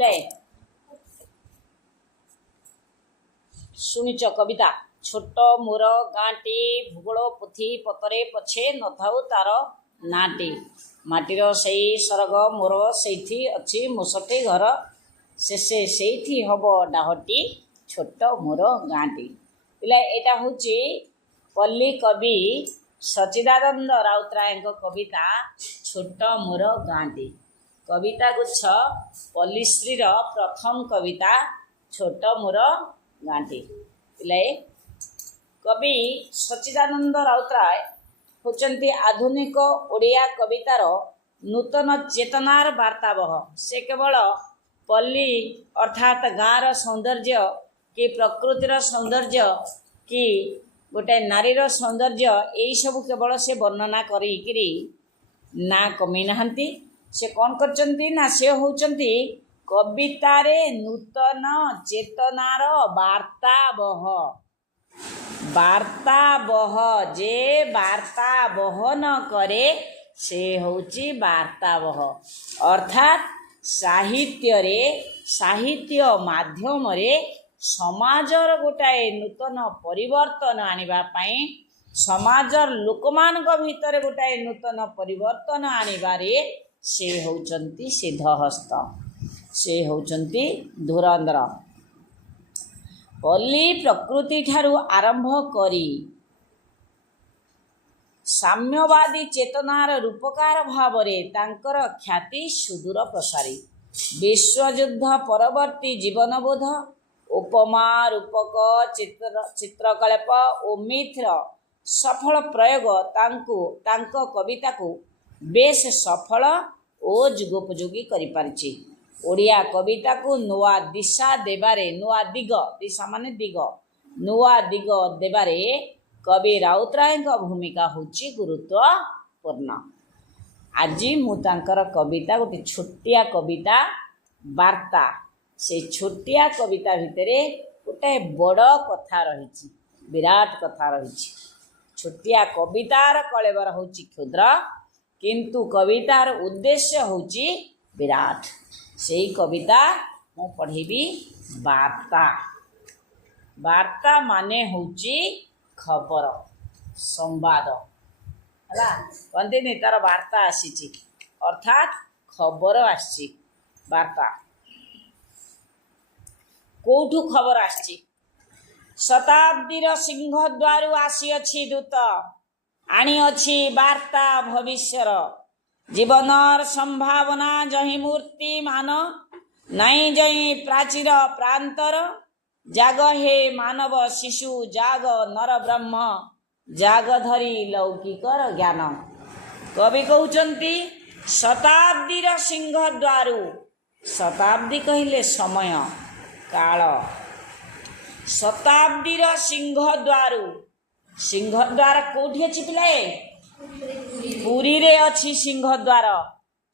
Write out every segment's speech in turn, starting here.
ले शुणिच कविता छोट मोर गाँटी भूगोल पुथी पतरे पछे न थाउ तार नाटी माटीर से सरग मोर से अच्छी मुसटे घर शेषे से हब डाहटी छोट मोर गाँटी पिला एटा हूँ पल्ली कवि सच्चिदानंद राउतराय कविता छोट मोर गाँटी कविता गुच्छ पल्लीश्रीर प्रथम कविता छोट मोर गाँटी पिलाए कवि सच्चिदानंद राउतराय होचंती आधुनिक ओडिया कवितार नूतन चेतनार वार्तावह से केवल पल्ली अर्थात गाँर सौंदर्य कि प्रकृतिर सौंदर्य कि गोटे नारीर सौंदर्य यही सब केवल से वर्णना करी ना कमी नहांती से कौन करचंती ना से होचंती कवितारे नूतन चेतनार वार्तावह जे वार्ता बहन करे से होची वार्तावह अर्थात साहित्य माध्यम रे समाजर गोटाए नूतन परिवर्तन आनिबा पई समाजर लोकमानक भितर गोटाए नूतन परिवर्तन आनिबारे से होचंती सिद्धहस्त से होचंती धुरंधर पल्ली प्रकृति ठारू आरंभ करी साम्यवादी चेतनार रूपकार भावरे तांकर ख्याति सुदूर प्रसारी विश्वयुद्ध परवर्ती जीवनबोध उपमा रूपक चित्रकल्प और मिथ्र सफल प्रयोग तांको कविता को बेस सफल और जुगोपयोगी करिपारिछि ओडिया कविता को नुआ दिशा देबारे नुआ दिग दिशा माने दिग नुआ दिग देबारे कवि राउतराय भूमिका होची गुरुत्वपूर्ण आज मु तांकर कविता गोटे छोटिया कविता वार्ता से छोटिया कविता भितरे गोटे बड़ कथा रही विराट कथा रही छोटिया कवितार कलेबर होची क्षुद्र किंतु कवितार उद्देश्य होची विराट से कविता मु पढ़ेबी वार्ता वार्ता माने होची खबर संवाद है कहते तार वार्ता आसी अर्थात खबर आसी वार्ता कौठू खबर आसी शताब्दीर सिंहद्वारू आसी अछि दूत आनी अछि वार्ता भविष्यर जीवनर संभावना जही मूर्ति मान नाई जही प्राचीर प्रांतर जाग हे मानव शिशु जाग नर ब्रह्म जाग धरी लौकिकर ज्ञान कवि कहउचंती शताब्दीर सिंहद्वारू शताब्दी कहिले समय काल शताब्दीर सिंहद्वारू सिंहद्वार कोठी अछि पिलाए पुरी रे अछि सिंहद्वार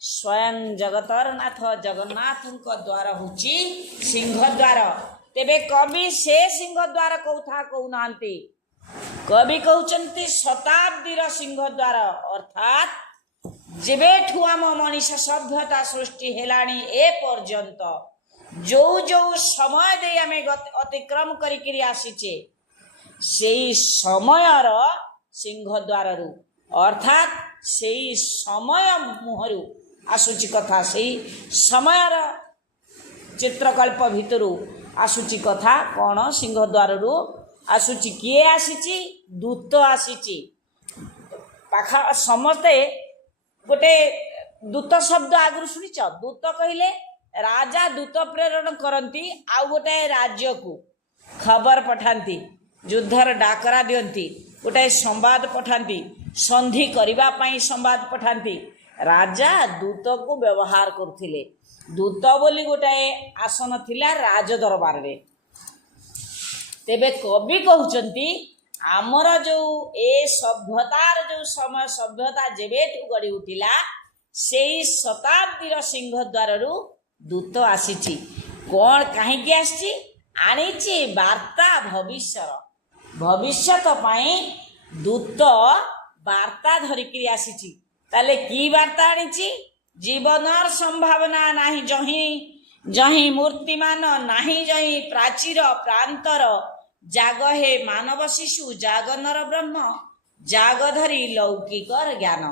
स्वयं जगतर नाथ जगन्नाथ द्वार होची सिंहद्वार तेबे कवि से सिंहद्वार कौथा कहउनांती कवि कहउचंती शताब्दीर सिंहद्वार अर्थात जेबेठु आम मनीष सभ्यता सृष्टि हेलाणी ए पर्यंत जो जो समय दे आमे अतिक्रम करिकरी आसीचे सेई समयर सिंहद्वार रु अर्थात सेई समय मुहरु आसुची कथा सेई समयर चित्रकल्प भितरु आसुची कथा कौन सिंहद्वार रु आसुची किए आसीची दूत आसीची पाखा समस्ते गोटे दूत शब्द आगु शुणिच दूत कहले राजा दूत प्रेरण करती आउ गोटे राज्य को खबर पठाती युद्धर डाकरा दियंती गोटे संवाद पठाती संधि करिबा पई संवाद पठाती राजा दूत को व्यवहार करथिले दूत बोली गोटे आसन थिला राज दरबार रे तेबे कवि कहउचंती आमर जो ए सभ्यतार जो समय सभ्यता जेबेठु गड़ी उठिला सेई शताब्दीर सिंहद्वार रु दूत आसीची कौन कहीं आसी आनीची वार्ता भविष्यत पाई दूत वार्ता धरिकी आसीची ताले की वार्ता आनीची जीवनर संभावना नाही जही जही मूर्तिमान नाही जही प्राचीर प्रांतर जाग हे मानव शिशु जाग नर ब्रह्म जाग धरी लौकिकर ज्ञान।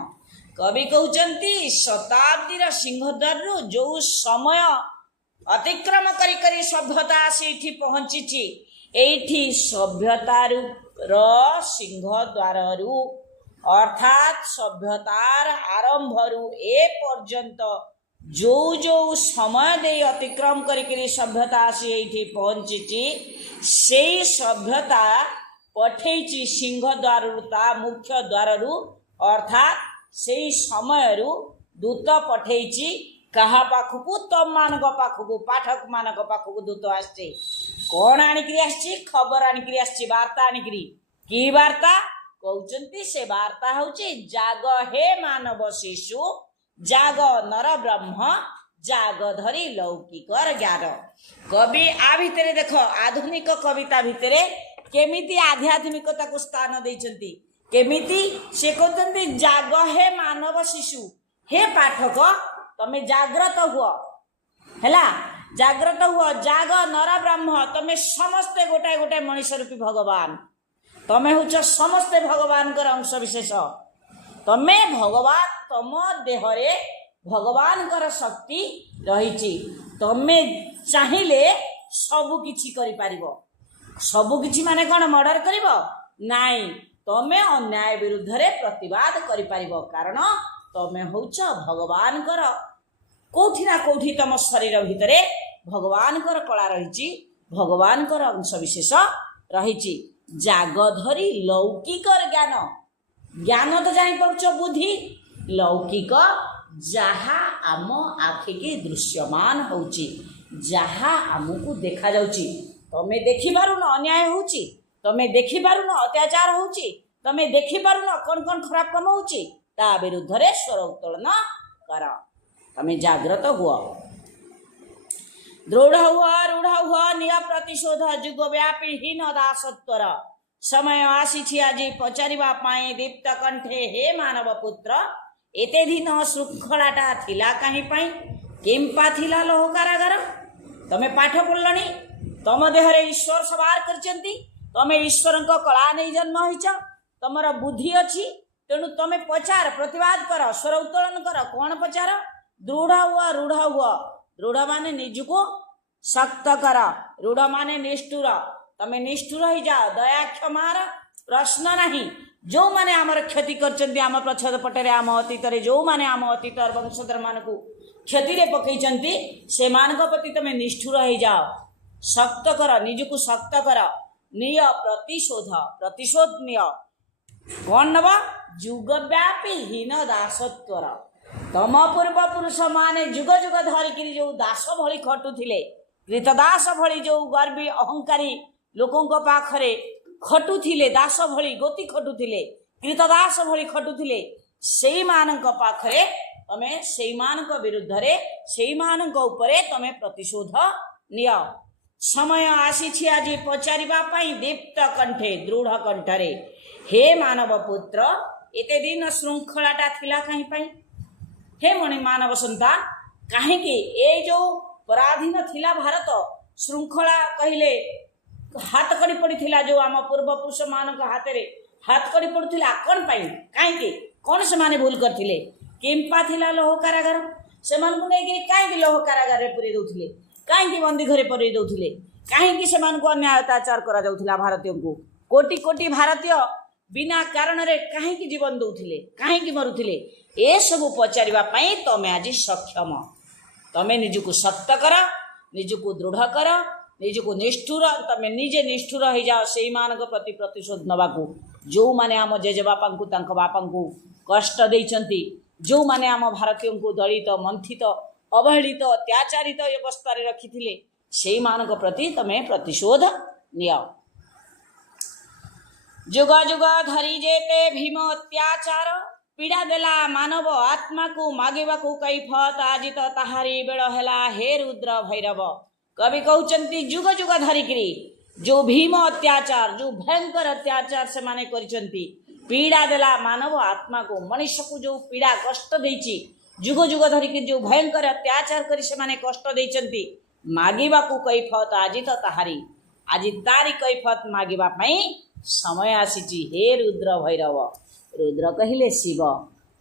कवि कहते शताब्दीर सिंहद्वार जो समय अतिक्रम करी करी सभ्यता आसी एठी पहुंची एठी सभ्यतार सिंहद्वार अर्थात सभ्यतार आरंभरू ए पर्यंत जो जो समय दे अतिक्रम करी सभ्यता आसी एठी पहुंची से सभ्यता पठेची सिंहद्वार ता मुख्य द्वार अर्थात से समय दूत पठेची कहा पाखकू तम मान पाखकू पाठक मान पाखकू दूत आसचे कौन आणिकी आसची खबर आणिकी आसची वार्ता आणिकी की वार्ता कहउचंती से वार्ता होची जाग हे मानव शिशु जाग नर ब्रह्म जाग धरी लौकिकर ज्ञान। कवि आ भितरे देख आधुनिक कविता भितरे केमिति आध्यात्मिकता को स्थान देइचंती केमिति से कहते जाग हे मानव शिशु हे पाठक तमे जाग्रत हुआ हैला जाग्रत हुआ जाग नर ब्रह्म तमे समस्ते गोटाए गोटाए मनीष रूपी भगवान तमे हुच समस्ते भगवान कर अंश विशेष तमे भगवान तम देहरे भगवान कर शक्ति रही तमे चाहिए सबु किछि करि पारिबो सबु किछि माने कोन मर्डर करिबो नाई तमे अन्याय विरुद्ध रे प्रतिवाद करि पारिबो कारण तमे होउछ भगवान कर कोठी ना कोठी तम शरीर भितरे भगवान कर कला रही भगवान कर अंश विशेष रही जाग धरी लौकिकर ज्ञान ज्ञान तो जाई पड़छ बुद्धि लौकिक जहा आम आखि के दृश्यमान होउची जहा आमको देखा जाउची तमे देखि पारुन अन्याय होउची तमे देखि पारुन अत्याचार होउची तमे देखि पारुन कोन कोन खराब काम होउची ता विरुद्ध रे स्वर उत्तोलन कर तमे जागृत हुआ दृढ़ हुआ रूढ़ हुआ निया प्रतिशोध जुग व्यापी हीन दासत्वर समय आसी आज पचारिबा पाए दीप्त कंठे हे मानव पुत्र एते दिन श्रृंखलाटा थिला कहीं पाई केम्पा थिला लोह कारागार तमे पाठ पढ़लनी तम देहरे ईश्वर सवार करचंती तमे ईश्वर कला नहीं जन्म होइछ तमर बुद्धि अच्छी तेणु तमे पचार प्रतिवाद कर स्वर उत्तोलन कर कौन पचार दृढ़ हुआ रूढ़ हुआ दृढ़ माने निजको शक्त कर रूढ़ माने निष्ठुर तमे निष्ठुर ही जाओ दया क्षमार प्रश्न नहीं जो माने आमर क्षति करचंती आम प्रच्छद पटरे आम अतीत जो माने आम अतीत वंशधर मान को क्षति रे पकईचंती से मान प्रति तमे निष्ठुर ही जाओ शक्त कर निजको शक्त कर निय प्रतिशोध प्रतिशोध निय कौन नब जुग व्यापी हीन दासत्वर तम पूर्व पुरुष माने जुग जुग धरिकी जो दास भली खटुथिले कृतदास भली जो गर्वी अहंकारी लोकों पाखरे खटुथिले दास भली गति खटुथिले कृतदास भली खटुथिले सेई मानक पाखरे तमे सेई मानक विरुद्ध रे सेई मानक उपरे तमे प्रतिशोध निय समय आसी आज पचारिबा पाई दीप्त कंठे दृढ़ कंठरे हे मानव पुत्र एते दिन श्रृंखलाटा थिला कहीं पाई हे मणि मानव संतान कहीं ए जो पराधीन थिला भारत श्रृंखला कहले हाथ कड़ी पड़ी जो आम पूर्व पुरुष मान हाथ रे हाथ कड़ी पड़ुला कौन पाई कहीं कौन से माने भूल करथिले केम्पा थिला लोह कारागार से कहीं लोह कारागार रे पुरे दउथिले कहीं बंदी घरे पुरे दउथिले कहीं से अन्याय अत्याचार करा जाउथिला भारतीय को कोटि कोटि भारतीय बिना कारण रे कहीं जीवन दउथिले कहीं मरुथिले ए सब पचारिबा पाई तमे आज सक्षम तमे निजको सत्य कर निजको दृढ़ कर निजको निष्ठुर तमे निजे निष्ठुर हो जाओ से मान प्रति प्रतिशोध नवाकू जो माने आम जेजे बापा बापा कष्ट देइचंती जो माने आम भारतीय को दलित मंथित अवहेलित अत्याचारित अवस्था रखी से मान प्रति तमे प्रतिशोध निया जुग जुग धरी जेते भीम अत्याचार पीड़ा देला मानव आत्मा को मागिबा को कैफत आज तो ताहारी बेड़ हैला हे रुद्र भैरव कवि कहउचंती जुग जुग धरिकी जो भीम अत्याचार जो भयंकर अत्याचार से माने करिसंती पीड़ा देला मानव आत्मा को मनुष्य को जो पीड़ा कष्ट देइची जुग जुग धरिकी जो भयंकर अत्याचार करी से माने कष्ट देइचंती मागिबाकू कैफत आज तो ताहारी आज तारी कैफत मागिबा पई समय आसीची। हे रुद्र भैरव, रुद्र कहिले शिव,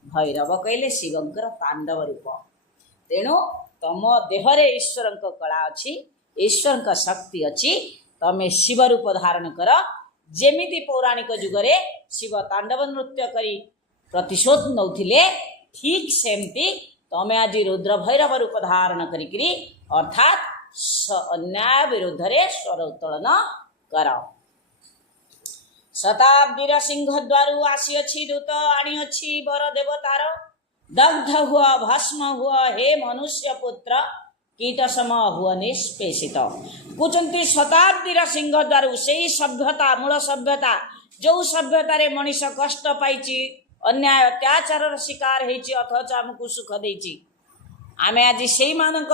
भैरव कहिले शिवंकर तांडव रूप। तेणु तम देहरे ईश्वर कला अच्छी, ईश्वर शक्ति अच्छी, तमें शिव रूप धारण कर। जेमिति पौराणिक जुगरे शिव तांडव नृत्य करी प्रतिशोध नौथिले, ठीक सेमती तमें आज रुद्र भैरव रूप धारण करी अर्थात अन्याय विरुद्ध स्वर उत्तोलन कर। शताब्दीर सिंहद्वारू आसी अच्छी दूत आनी अच्छी वर देवतार, दग्ध हुआ भस्म हुआ हे मनुष्य पुत्र, कीट सम हुआ निष्पेषित। कहते शताब्दीर सिंहद्वारू से सभ्यता, मूल सभ्यता, जो सभ्यतार मनीष कष्ट पाई, अन्याय अत्याचार शिकार होती, अथच आमको सुख देती। आमे आज से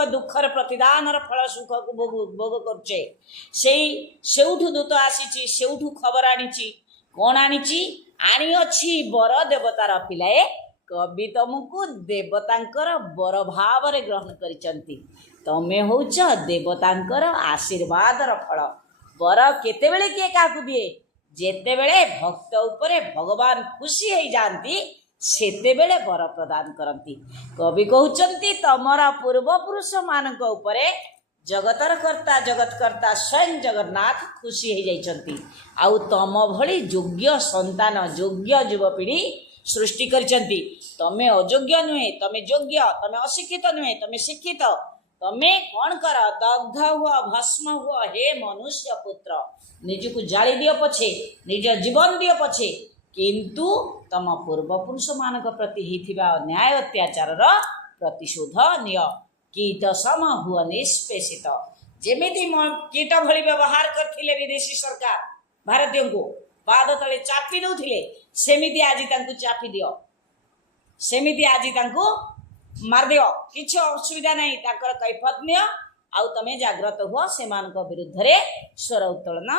दुखर प्रतिदान फल सुख को भोग करछे। सेउठु दूत आसी, सेउठु खबर आनी, कौन आनी आनी अच्छी वर देवतार पिलाए। कवि तुमको देवतांकर वर भाव ग्रहण करिसंती। तमे होउछ देवतांकर आशीर्वादर फल। वर केतेबेले किए काकू दिए, जेतेबेले भक्त उपरे भगवान खुशी हो जाती, सेतेबेले वर प्रदान करती। कवि कहउचंती तमरा पूर्वपुरुष मानक उपरे जगतर कर्ता जगतकर्ता स्वयं जगन्नाथ खुशी हो जाइछंती। आउ तम भली योग्य संतान, योग्य युवपीढ़ी सृष्टि करिसंती। तमे अयोग्य नुहे, तमे योग्य, तमे अशिक्षित नुहे, तमे शिक्षित। तमे कौन कर, दग्ध हुआ भस्म हुआ हे मनुष्य पुत्र। निजको जाली दियो पछे, निज जीवन दियो पछे, किंतु तम पूर्वपुरुष मानक प्रति हिथिबा न्याय अत्याचार प्रतिशोध निय। कीट सम हुआ निष्पेषित। जेमिति कीट भली व्यवहार करथिले विदेशी सरकार भारतीय को पाद तले चापी दउथिले, सेमिति आज तांकु चापी दियो, सेमिति आज तांकु मार दियो, किछ असुविधा नहीं। ताकर कैफत निय, आउ तमे जाग्रत हुआ, सेमानक विरुद्ध रे स्वर उत्तोलन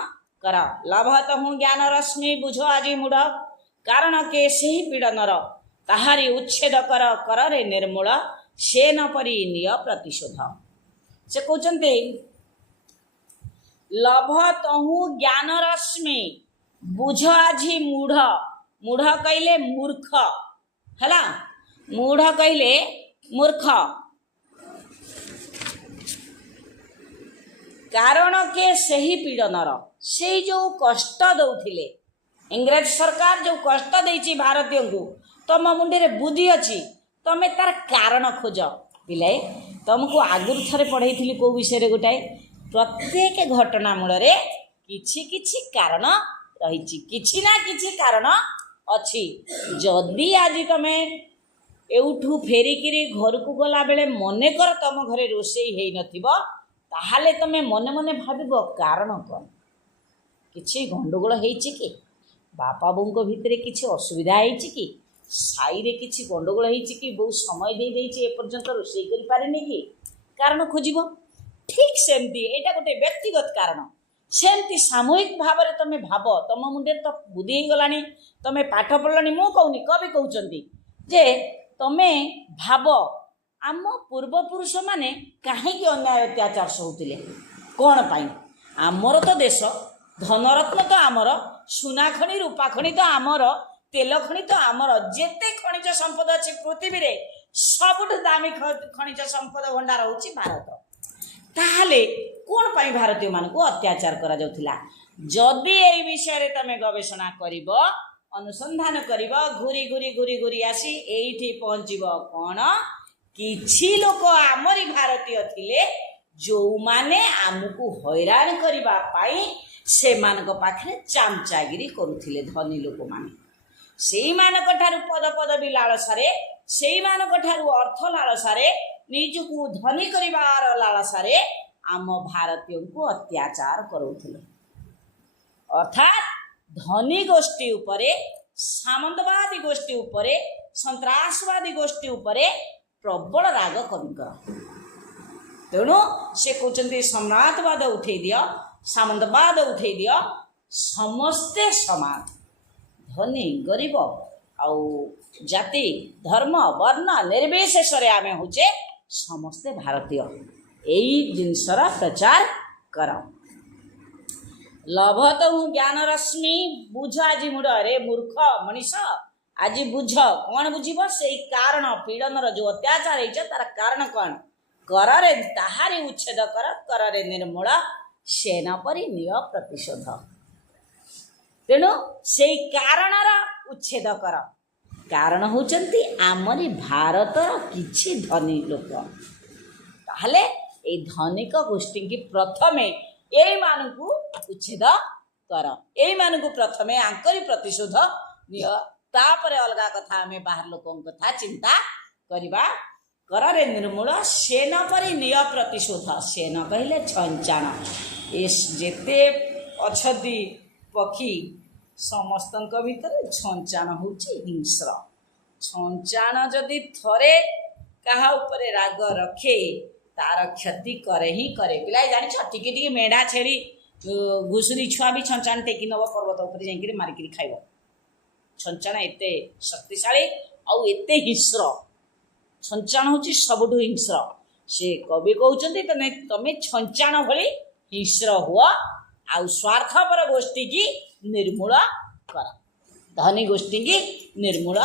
कर। लभत हूँ ज्ञान रश्मि बुझ आज मूढ़, कारण के सही पीड़नर ताहारी उच्छेद कर, कर रे निर्मूल, से न परी निय प्रतिशोध। से कहते लभत हूँ ज्ञान रश्मि बुझ आजी मूढ़। मूढ़ कहले मूर्ख है, मूढ़ कहले मूर्ख। कारण के सही पीड़नर, से जो कष्ट दौथिले इंग्रेज सरकार जो कष्ट देछि भारतीय को, तम मुंडे बुद्धि अच्छी, तमे तार कारण खोज। पिलाए तुमको आगुरी थरे पढ़ाई थी कौ विषय गोटाए, प्रत्येक घटना मूल किछि किछि कारण रही, किछि ना किछि कारण अच्छी। जदि आज तमे एउठू फेरिकी घर को गला बेले मने कर तम घरे रोषेई हेई नथिबो, ताहाले तमे मने मने भाबिबो कारण कौन, किछि गंडगोल हेइछि कि, बापा बोंको भितरे किछि असुविधा हेइछि कि, साई रे किछि गंडगोल हेइछि कि, बहुत समय दे देइछि ए पर्यंत रोषेई करि पारेनी कि, कारण खोजिबो। ठीक सेमती एटा गोटे व्यक्तिगत कारण, सेमती सामूहिक भाव में तमे भाब। तम मुंडे तो बुद्धि हो गलानी, तमे पाठ पढ़लानी। मु कहूनी, कवि कहउचंती जे तमे भाब आम पूर्वपुरुष माने काहेकि अन्याय अत्याचार सहूतिले, कौन पाई। आमर तो देश, धनरत्न तो आमर, सुना खनि रूपा खनि तो आमर, तेल खनि तो आमर, जेते खनिज संपद अच्छे पृथ्वी रे सबुठ दामी खनिज संपद भंडार होची भारत। ताहले कौन पाई भारतीय मान को अत्याचार करा जाउथिला। जदि ए विषय रे तमे गवेषणा करिवो, अनुसंधान करिवो, घुरी घुरी घुरी घुरी आसी एइठी पहुंचीबो कौन, किछि लोक आमरी भारतीय थिले जो माने आमको हैरान करिबा पाई से मानक पाखरे चामचागिरी करुथिले। धनी लोक माने सेई मानक ठारू पद पदवी लालसारे, सेई मानक ठारू अर्थ लालसारे, निजको धनी करिबार लालसारे आम भारतीय को अत्याचार करुथिले। अर्थात धनी गोष्ठी उपरे, सामंतवादी गोष्ठी उपरे, संत्रासवादी गोष्ठी उपरे प्रबल राग कविंकर। तेणु से कहते सम्राटवाद उठे दियो, सामंतवाद उठे दियो, समस्ते समान, धनी गरीब आउ जाति धर्म वर्ण निर्विशेष आमे होचे समस्ते भारतीय। यही जिनसर प्रचार कर। लभ तो हूँ ज्ञान रश्मि बुझ आज मुड़ रे मूर्ख मनीष आज बुझ कौन बुझब से कारण पीड़न जो अत्याचार है तार कारण कौन कर रे ताहारी उच्छेद कर रे निर्मूल सेना परी निय प्रतिशोध। तेणु से कारणर उच्छेद कर। कारण होचंती आमरी भारतर किछि धनी लोक। ताहले ए धनिक गोष्ठी की प्रथमे यही मानकु उच्छेद कर, यही मानकु प्रथमे आंकरी प्रतिशोध निय, तापरे अलगा कथा हमें बाहर लोकों कथा चिंता करिबा। कर रे निर्मूल सेन परी निय प्रतिशोध। सेन कहले छंचाण। एस जेते अछदी पक्षी समस्तंक भितर छंचाण होची हिंस्र। छंचाण जदि थरे कहा उपरे राग रखे तार क्षति करे ही करे। पिला जानी टिके टिके मेढा छेड़ी घुसुरी छुआ भी छंचाण टेकी नब पर्वत उपर जाइकरी मारिकरी खाइब। छंचाण एते शक्तिशाली आउ एते हिंस्र। छंचाण होची सबुठु हिंस्र। से कवि कहउचंती तमे छंचाण भली हिंस्र हुआ आउ स्वार्थपर गोष्ठी की निर्मूल कर। धनी गोष्ठी की निर्मूल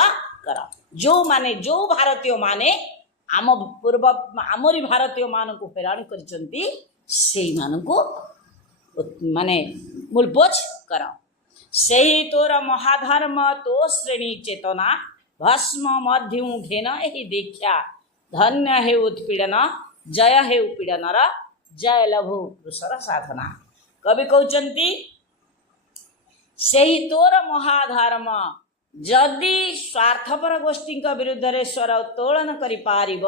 कर। जो माने जो भारतीय माने आम पूर्व आमरी भारतीय मान को हैरान करचंती सेई मान को माने मूलपोच कर। सेही तोर महाधर्म तो श्रेणी चेतना भस्म मध्यु घेन एही दीक्षा धन्य हे उत्पीड़न जय हे उपीड़नर जय लभु पुरुषर साधना। कवि कहउचंती सेही तोर महाधर्म जदि स्वार्थपर गोष्ठी विरुद्ध रे स्वर उत्तोलन करि पारिब,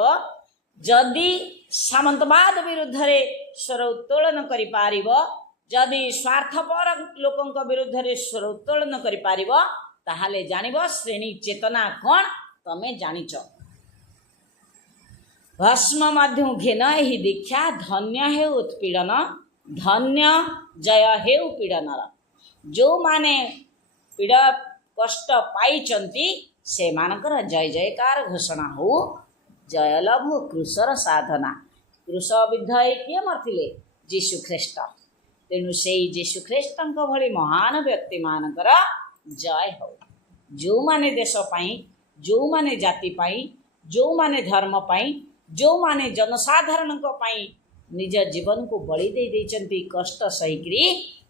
जदि सामंतवाद विरुद्ध रे स्वर उत्तोलन करि पारिब, जदि स्वार्थपर लोकंक विरुद्ध रे स्वर उत्तोलन करि पारिब ताहाले जानिब श्रेणी चेतना कौन तमे जानिच। भस्म मध्यु घेन एही दीक्षा धन्य हे उत्पीड़न धन्य जय हे उपीड़नर। जो माने पीड़ा कष्ट पाइचंती से मानकर जय जयकार घोषणा हो। जय लभु कृषर साधना। कृष विद्ध किए मरथिले जीशुख्रीष्ट। तेणु से जीशुख्रीष्टଙ୍କ भली महान व्यक्ति मानकर जय हो। जो माने देश पाई, जो माने जाति पाई, जो माने धर्म पाई, जो माने जनसाधारण पाई निज जीवन को बलि दे देचंती कष्ट सहीकरी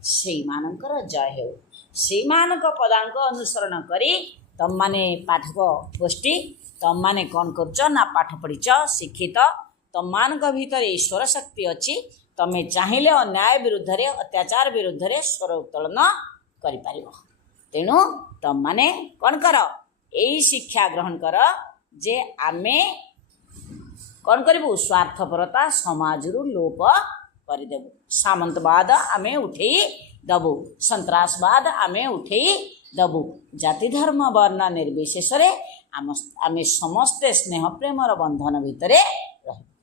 से मानकर जय हो। से मानक पदांक अनुसरण करी तम माने पाठक गोष्ठी तम माने कौन करच ना पाठ पढ़ीच शिक्षित तम मानक भीतर ईश्वर शक्ति अच्छी। तमे चाहिए अन्याय विरुद्ध रे अत्याचार विरुद्ध रे स्वर उत्तोलन करि पारिबो। तेणु तम माने कौन कर यही शिक्षा ग्रहण कर जे आमे कौन करिबु स्वार्थपरता समाजरू लोप करदेबु। सामंतवाद आमे उठेई दबु, संत्रासवाद आमे उठेई दबु। जाति धर्म वर्ण निर्विशेष आमे समस्ते स्नेह प्रेमर बंधन भितरे रहिबु।